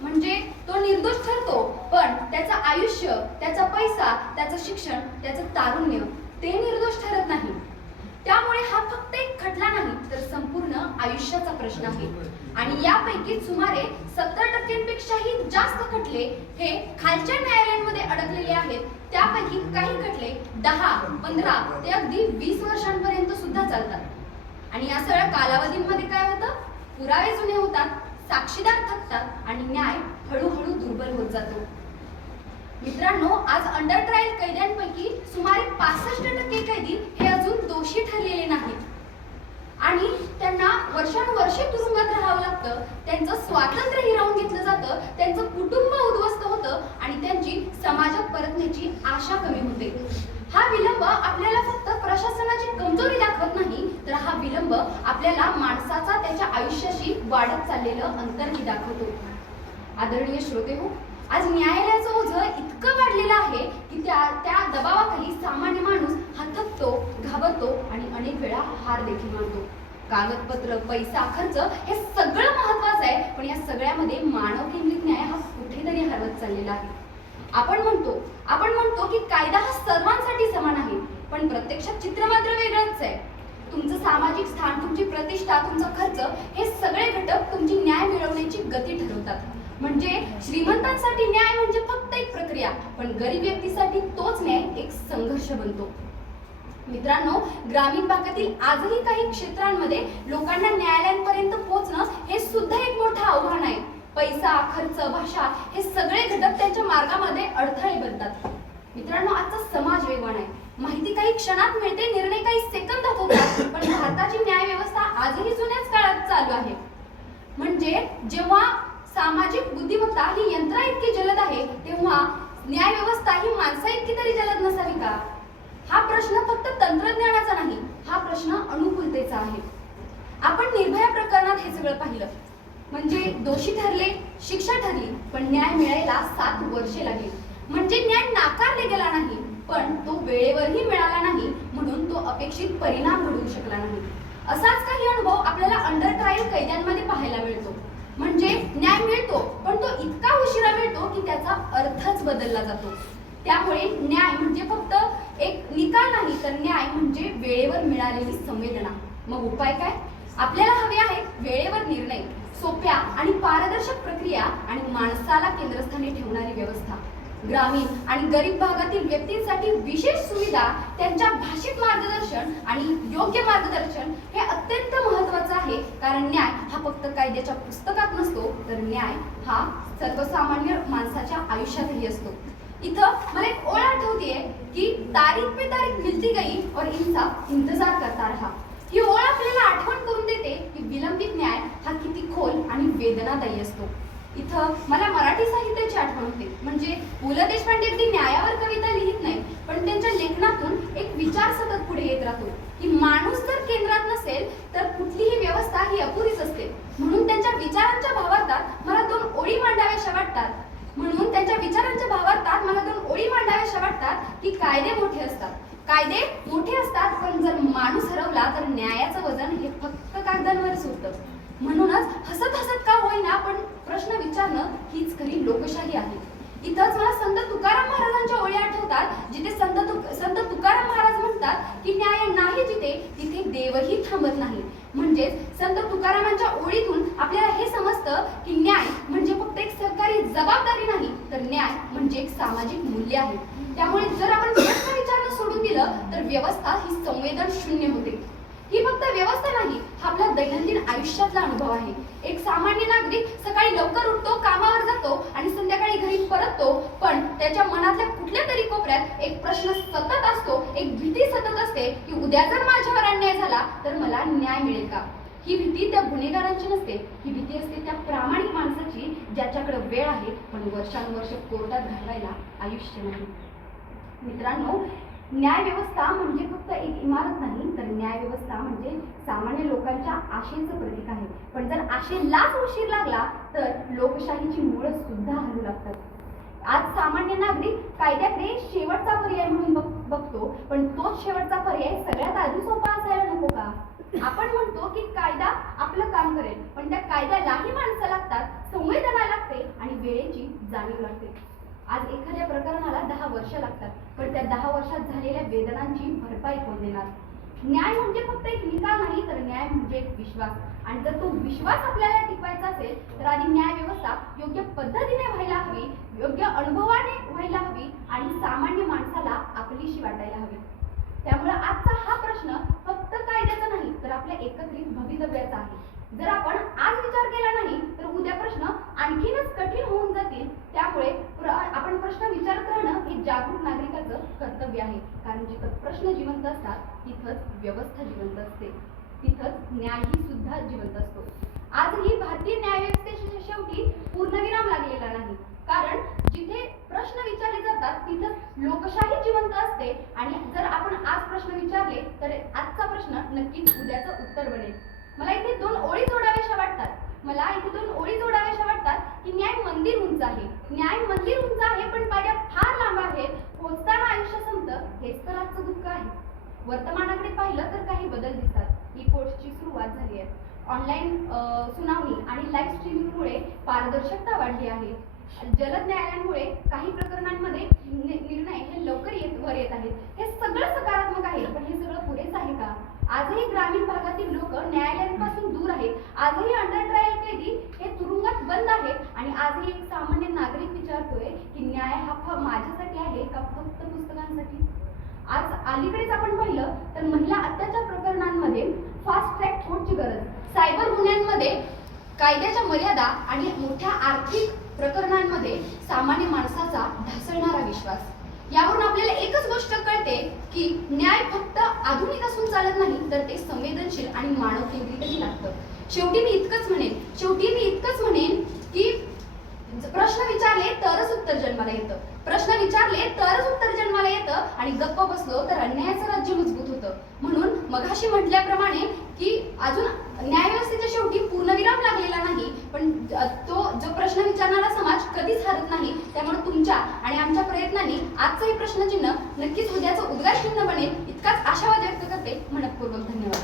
म्हणजे तो निर्दोष ठरतो, पण त्याचं आयुष्य, त्याचा पैसा, त्याचं शिक्षण, त्याचं तारुण्य ते निर्दोष ठरत नाही. त्यामुळे हा फक्त एक खटला नाही तर संपूर्ण आयुष्याचा प्रश्न आहे. आणि यापैकी सुमारे 70% जास्त खटले हे खालच्या न्यायालयांमध्ये अडकलेले आहेत. त्यापैकी काही खटले 10, 15 ते अगदी 20 वर्षांपर्यंत सुद्धा चालतात. आणि या सगळ्या कालावधीमध्ये काय होतं? पुरावे जुने होतात, साक्षीदार थकतात आणि न्याय हळूहळू दुर्बल होत जातो. मित्रांनो, आज अंडर ट्रायल कैद्यांपैकी सुमारे 65% कैदी हे अजून दोषी ठरलेले नाहीत आणि त्यांना वर्षानुवर्षे तुरुंगात राहावं लागतं. त्यांचं स्वातंत्र्य हिरावून घेतलं जातं, त्यांचं कुटुंब उद्ध्वस्त होतं आणि त्यांची समाजात परतण्याची आशा कमी होते. हा विलंब आपल्याला फक्त प्रशासनाची कमजोरी दाखवत नाही, तर हा विलंब आपल्याला माणसाचा त्याच्या आयुष्याशी वाढत चाललेलं अंतरही दाखवतो. आदरणीय श्रोतेहो, आज न्यायालयाचं ओझं इतकं वाढलेलं आहे की त्या दबावाखाली सामान्य माणूस हा थकतो, घाबरतो आणि अनेक वेळा हार देखील मानतो. कागदपत्र, पैसा, खर्च हे सगळं महत्वाचं आहे, पण या सगळ्यामध्ये मानव केंद्रित न्याय हा कुठेतरी हरवत चाललेला आहे. आपण म्हणतो की कायदा हा सर्वांसाठी समान आहे, पण प्रत्यक्षात चित्र मात्र वेगळंच आहे. तुमचं सामाजिक स्थान, तुमची प्रतिष्ठा, तुमचा खर्च हे सगळे घटक तुमची न्याय मिळवण्याची गती ठरवतात. म्हणजे श्रीमंतांसाठी न्याय म्हणजे फक्त एक प्रक्रिया, पण गरीब व्यक्तीसाठी तोच न्याय एक संघर्ष बनतो. मित्रांनो, ग्रामीण भागातील आजही काही क्षेत्रांमध्ये लोकांना न्यायालयांपर्यंत पोहोचणं हे सुद्धा एक मोठं आव्हान आहे. पैसा, खर्च, भाषा हे सगळे घटक त्यांच्या मार्गामध्ये अडथळे बनतात. मित्रांनो, आजचा समाज वेगवान आहे. माहिती काही क्षणात मिळते, निर्णय काही सेकंदात होतात, पण भारताची न्याय व्यवस्था आजही जुन्याच काळात चालू आहे. म्हणजे जेव्हा सामाजिक बुद्धिमत्ता ही यंत्रा इतकी जलद आहे, तेव्हा न्याय व्यवस्था ही माणसा इतकी तरी जलद नसावी का? हा प्रश्न फक्त तंत्रज्ञानाचा नाही, हा प्रश्न अनुकूलतेचा आहे. आपण निर्भया प्रकरणात हे सगळं पाहिलं. म्हणजे दोषी ठरले, शिक्षा ठरली, पण न्याय मिळायला 7 वर्षे लागली. म्हणजे न्याय नाकारले गेला नाही, पण तो वेळेवरही मिळाला नाही, म्हणून तो अपेक्षित परिणाम घडवू शकला नाही. असाच काही अनुभव आपल्याला अंडर ट्रायल कैद्यांमध्ये पाहायला मिळतो. म्हणजे न्याय मिळतो, पण तो इतका उशिरा मिळतो की त्याचा अर्थच बदलला जातो. त्यामुळे न्याय म्हणजे फक्त एक निकाल नाही, तर न्याय म्हणजे वेळेवर मिळालेली संवेदना. मग उपाय काय? आपल्याला हवे आहेत वेळेवर निर्णय, सोप्या आणि पारदर्शक प्रक्रिया आणि माणसाला केंद्रस्थानी ठेवणारी व्यवस्था. ग्रामीण आणि गरीब भागातील व्यक्तींसाठी विशेष सुविधा, त्यांच्या भाषिक मार्गदर्शन आणि योग्य मार्गदर्शन हे अत्यंत महत्त्वाचं आहे. कारण न्याय हा फक्त कायद्याच्या पुस्तकात नसतो, तर न्याय हा सर्वसामान्य माणसाच्या आयुष्यातही असतो. इथं मला एक ओळ आठवतीये की तारीख पे तारीख मिलती गई और इंसाफ इंतजार करता रहा. ही ओळ आपल्याला आठवण करून देते की विलंबित न्याय हा किती खोल आणि वेदनादायी असतो. इथं मला मराठी साहित्याची आठवण होते. म्हणजे पु ल देशपांडे अगदी न्यायावर कविता लिहित नाही, पण त्यांच्या लेखनातून एक विचार सतत पुढे येत राहतो की माणूस जर केंद्रात नसेल तर कुठलीही व्यवस्था ही अपुरीच असते. म्हणून त्यांच्या विचारांच्या भावार्थात मला 2 ओळी मांडाव्याशा वाटतात की कायदे मोठे असतात, पण जर माणूस हरवला तर न्यायाचं वजन हे फक्त कागदांवरच होतं. म्हणूनच हसत हसत का होईना, पण प्रश्न विचारणं हीच खरी लोकशाही आहे. इथंच मला संत तुकाराम महाराजांच्या ओळी आठवतात, जिथे संत तुकाराम महाराज म्हणतात की न्याय नाही जिथे तिथे देवही थांबत नाही. म्हणजेच संत तुकारामांच्या ओळीतून आपल्याला हे समजतं की न्याय म्हणजे फक्त एक सरकारी जबाबदारी नाही, तर न्याय म्हणजे एक सामाजिक मूल्य आहे. त्यामुळे जर आपण प्रश्न विचारणं सोडून दिलं तर व्यवस्था ही संवेदन शून्य होते. ही फक्त व्यवस्था नाही, हा आपला दैनंदिन आयुष्यातला अनुभव आहे. एक सामान्य नागरिक सकाळी लवकर उठतो, कामावर जातो आणि संध्याकाळी घरी परततो, पण त्याच्या मनातल्या कुठल्या तरी कोपऱ्यात एक प्रश्न सतत असतो, एक भीती सतत असते की उद्या जर माझ्यावर अन्याय झाला तर मला न्याय मिळेल का? ही भीती त्या गुन्हेगारांची नसते, ही भीती असते त्या प्रामाणिक माणसाची, ज्याच्याकडे वेळ आहे पण वर्षानुवर्ष कोर्टात घालवायला आयुष्य नाही. मित्रांनो, न्याय व्यवस्था म्हणजे फक्त एक इमारत नाही, तर न्याय व्यवस्था म्हणजे सामान्य लोकांच्या आशेचं प्रतीक आहे. पण जर आशेलाच उशीर लागला तर लोकशाहीची मुळं सुद्धा हलू लागतात. आज सामान्य नागरिक कायद्याकडे शेवटचा पर्याय म्हणून बघतो, पण तोच शेवटचा पर्याय सगळ्यात आधी सोपा असायला नको का? आपण म्हणतो की कायदा आपलं काम करेल, पण त्या कायद्यालाही माणसं लागतात, संवेदना लागते आणि मर्यादेची जाणीव लागते. आज एखाद्या प्रकरणाला 10 वर्ष लागतात, पण त्या 10 वर्षात झालेल्या वेदनांची भरपाई कोण देणार? न्याय म्हणजे फक्त एक निकाल नाही, तर न्याय म्हणजे एक विश्वास. आणि जर तो विश्वास आपल्याला टिकवायचा असेल तर आधी न्याय व्यवस्था योग्य पद्धतीने व्हायला हवी, योग्य अनुभवाने व्हायला हवी आणि सामान्य माणसाला आपलीशी वाटायला हवी. त्यामुळे आजचा हा प्रश्न फक्त कायद्याचा नाही, तर आपल्या एकत्रित भवितव्याचा आहे. जर आपण आज विचार केला नाही तर उद्या प्रश्न आणखीनच कठीण होऊन जातील. त्यामुळे आपण प्रश्न विचारत राहणं हे जागरूक नागरिकाचं कर्तव्य आहे. कारण जिथं प्रश्न जिवंत असतात तिथंच व्यवस्था जिवंत असते, तिथंच न्यायही सुद्धा जिवंत असतो. आजही भारतीय न्यायव्यवस्थेच्या शेवटी पूर्णविराम लागलेला नाही. कारण जिथे प्रश्न विचारले जातात तिथं लोकशाही जिवंत असते. आणि जर आपण आज प्रश्न विचारले तर आजचा प्रश्न नक्कीच उद्याचं उत्तर बनेल. मला इथे 2 ओळी जोडाव्याशा वाटतात. की न्याय मंदिर उंच आहे, न्याय मंदिर उंच आहे, पण पायऱ्या फार लांब आहेत. पोहोचताना आयुष्य संपतं, हेच तर आजचं दुःख आहे. वर्तमानाकडे पाहिलं तर काही बदल दिसतात. ई कोर्टची सुरुवात झाली आहे. ऑनलाईन सुनावणी आणि लाईव्ह स्ट्रीमिंगमुळे पारदर्शकता वाढली आहे. जलद न्यायालयांमुळे काही प्रकरणांमध्ये निर्णय हे लवकर वर येत आहेत. हे सगळं सकारात्मक आहे, पण हे सगळं पुरेच आहे का? आजही ग्रामीण भागातील लोक न्यायालयांपासून दूर आहेत. आजही अंडर ट्रायल कैदी हे तुरुंगात बंद आहेत. आणि आजही एक सामान्य नागरिक विचारतोय की न्याय हा माझ्यासाठी आहे का फक्त पुस्तकांसाठी? आज अलीकडेच आपण पाहिलं तर महिला अत्याचार प्रकरणांमध्ये फास्ट ट्रॅक कोर्टची गरज, सायबर गुन्ह्यांमध्ये कायद्याच्या मर्यादा आणि मोठ्या आर्थिक प्रकरणांमध्ये सामान्य माणसाचा ढासळणारा विश्वास. यावरून आपल्याला एकच गोष्ट कळते की न्याय फक्त आधुनिक असून चालत नाही, तर ते संवेदनशील आणि मानव केंद्रितही लागतं. शेवटी मी इतकंच म्हणेन की प्रश्न विचारले तरच उत्तर जन्माला येतं, आणि गप्प बसलो तर अन्यायाचं राज्य मजबूत होतं. म्हणून मगाशी म्हटल्याप्रमाणे की अजून न्यायव्यवस्थेच्या शेवटी पूर्णविराम लागलेला नाही, पण तो जो प्रश्न विचारणारा समाज कधीच हरत नाही. त्यामुळे तुमच्या आणि आमच्या प्रयत्नांनी आजचं हे प्रश्नचिन्ह नक्कीच उद्याचं उद्गार चिन्ह बनेल, इतकाच आशावाद व्यक्त करते. मनःपूर्वक धन्यवाद.